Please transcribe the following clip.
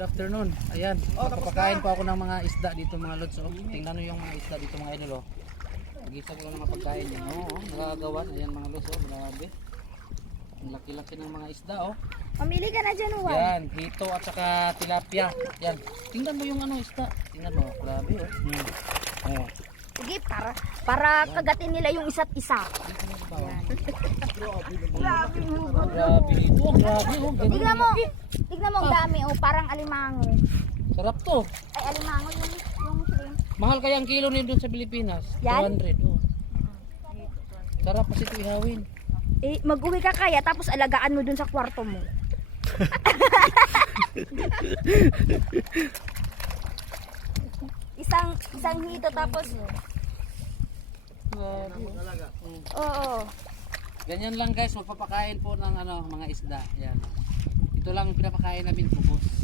Good afternoon. Ayan, papakain po ako ng mga isda dito mga lods. Oh. Tingnan nyo yung mga isda dito mga idol. Oh. Nag-isa ko lang ng mapagkain yun. Oo, nagagawan. Ayan mga lods. Oh. Grabe. Ang laki-laki ng mga isda. Oh. Mamili ka na dyan, Juan. Yan, hito at saka tilapia. Yan. Tingnan mo yung ano isda. Tingnan mo. Grabe oh. Oh. Sige, para kagatin nila yung isa't isa. Grabe mo. Grabe ito. Ang grabe oh. Ganun. Tignan mo ang dami, oh, parang alimango. Sarap to. Ay, alimango yung shrimp. Mahal kaya ang kilo nito sa Pilipinas. Yan? 200. Oh. Sarap kasi ito ihawin. Eh, mag-uwi ka kaya, tapos alagaan mo dun sa kwarto mo. isang hito, tapos, oo. Ganyan lang guys, magpapakain po ng ano, mga isda. Yan. Ito lang pinapakain namin po boss.